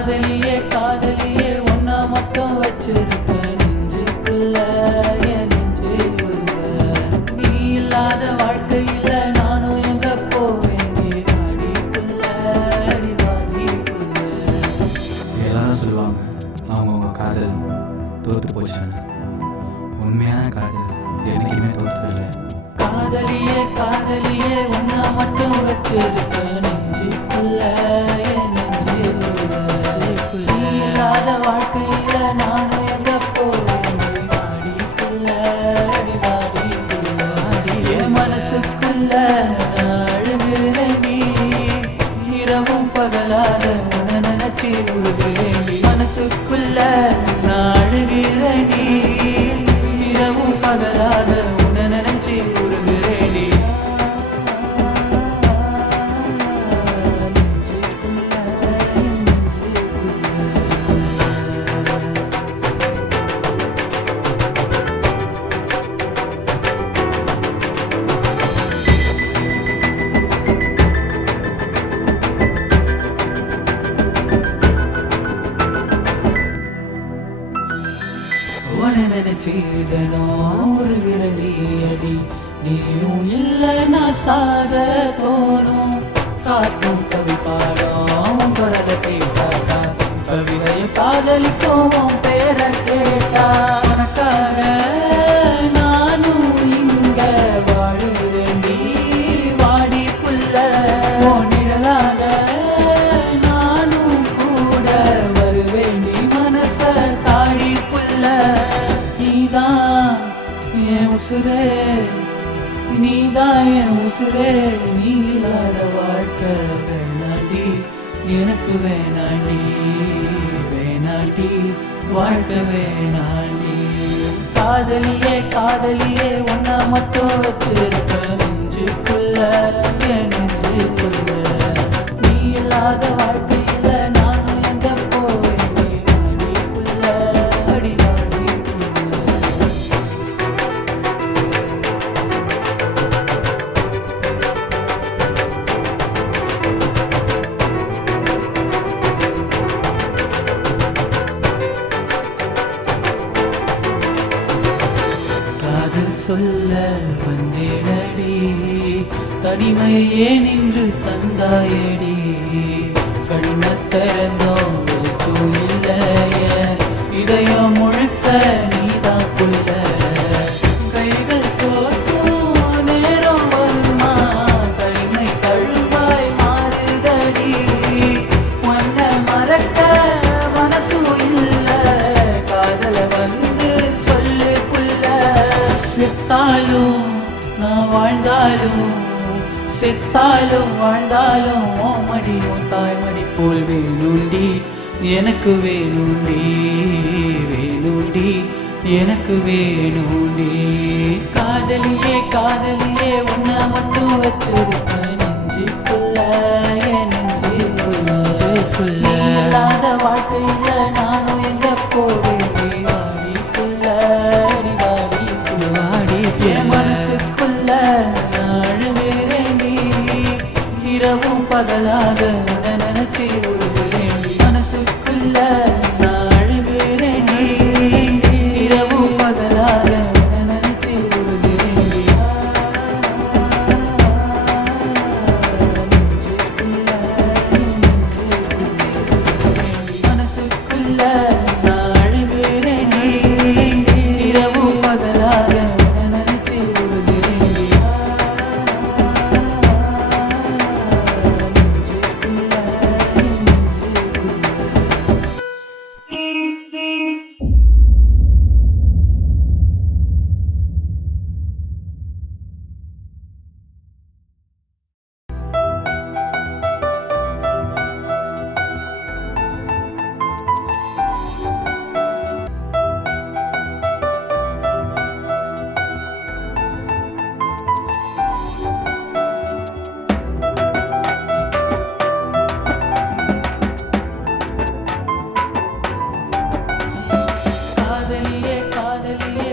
காதலியே காதலியே ஒன்னா மட்டும் வச்சிருக்க நெஞ்சுக்குள்ள என் நெஞ்சுக்குள்ள நீ இல்லாத வாழ்க்கையில நானும் எங்க போவேன் வாடிக்குள்ள அடி வாடிக்குள்ள. எல்லாரும் சொல்லுவாங்க அவங்கவுங்க காதல் தோற்று போச்சுன்னு. உண்மையான காதல் என்னைக்குமே தோற்றதில்லை. காதலியே காதலியே ஒன்னா மட்டும் வச்சிருக்க நெஞ்சுக்குள்ள என் நெஞ்சுக்குள்ள நீ இல்லாத வாழ்க்கையில நானும் எங்க போவேன் வாடிக்குள்ள அடி வாடிக்குள்ள. என் மனசுக்குள்ள அழுகுறேன் நீ இரவும் பகலாக உன்னை நினைச்சி உருகுறேன் நீ. மனசுக்குள்ள அழுகுறேன் நீ இரவும் பகலாக உன்னை நினைச்சி உருகுறேன் நீ. உன்னை நினைச்சிடணும் உருகிற நீ அடி நீயும் இல்லைன்னா சாக தோணும். காத்தும் கவி பாடும் குரலை கேட்டாக்கா கவிதைய காதலிக்கும் உன் பேரை கேட்டா. உனக்காக நானும் இங்க வாழுறேன் நீ வாடிக்குள்ள உன் நிழலாக நானும் கூட வருவேன் நீ மனச தாழிக்குள்ள. நீதான் என் உசுரே நீதான் என் உசுரே நீ இல்லாத வாழ்க்கை வேணாண்டி எனக்கு வேணாண்டி வேணாண்டி வாழ்க்கை வேணாண்டி. காதலியே காதலியே ஒன்னா மட்டும் வச்சிருக்க நெஞ்சுக்குள்ள என் நெஞ்சுக்குள்ள நீ இல்லாத வாழ்க்கையில நானும் எங்க போவேன் வாடிக்குள்ள அடி வாடிக்குள்ள. காதல் சொல்ல வந்தேனடி தனிமை ஏன் இன்று தந்தாயடி. கண்ண திறந்தோம் வெளிச்சம் இல்லைய இதயம் முழுக்க நீதான் புள்ள. கைகள் கோர்க்கும் நேரம் வருமா களிமை கழுவாய் மாறுதடி. உன்னை மறக்க மனசும் இல்ல காதல வந்து சொல்லுக்குள்ள. செத்தாலும் நான் வாழ்ந்தாலும் செத்தாலும் வாழ்ந்தாலும் ஓமடி உன் தாய்மடி போல் வேணுண்டி எனக்கு வேணுண்டி வேணுண்டி எனக்கு வேணுண்டி. காதலியே காதலியே ஒன்ன மட்டும் வச்சிருக்க நெஞ்சுக்குள்ள என் நெஞ்சுக்குள்ள இல்லாத வாழ்க்கையில நானும் எங்க போவேன் வாடிக்குள்ள அடி வாடிக்குள்ள வாடி. என் மனசுக்குள்ள அழுகிறேன் நீ இரவும் பகலாக உன்னை நினைச்சி உருகுறேன் நீ. மனசுக்குள்ள அழுகிறேன் நீ இரவும் பகலாக உன்னை நினைச்சி உருகுறேன் நீ. மனசுக்குள்ள அழுகிறேன் நீ இரவும் பகலாக உன்னை நினைச்சி உருகுறேன் நீ. காதலியே காதலியே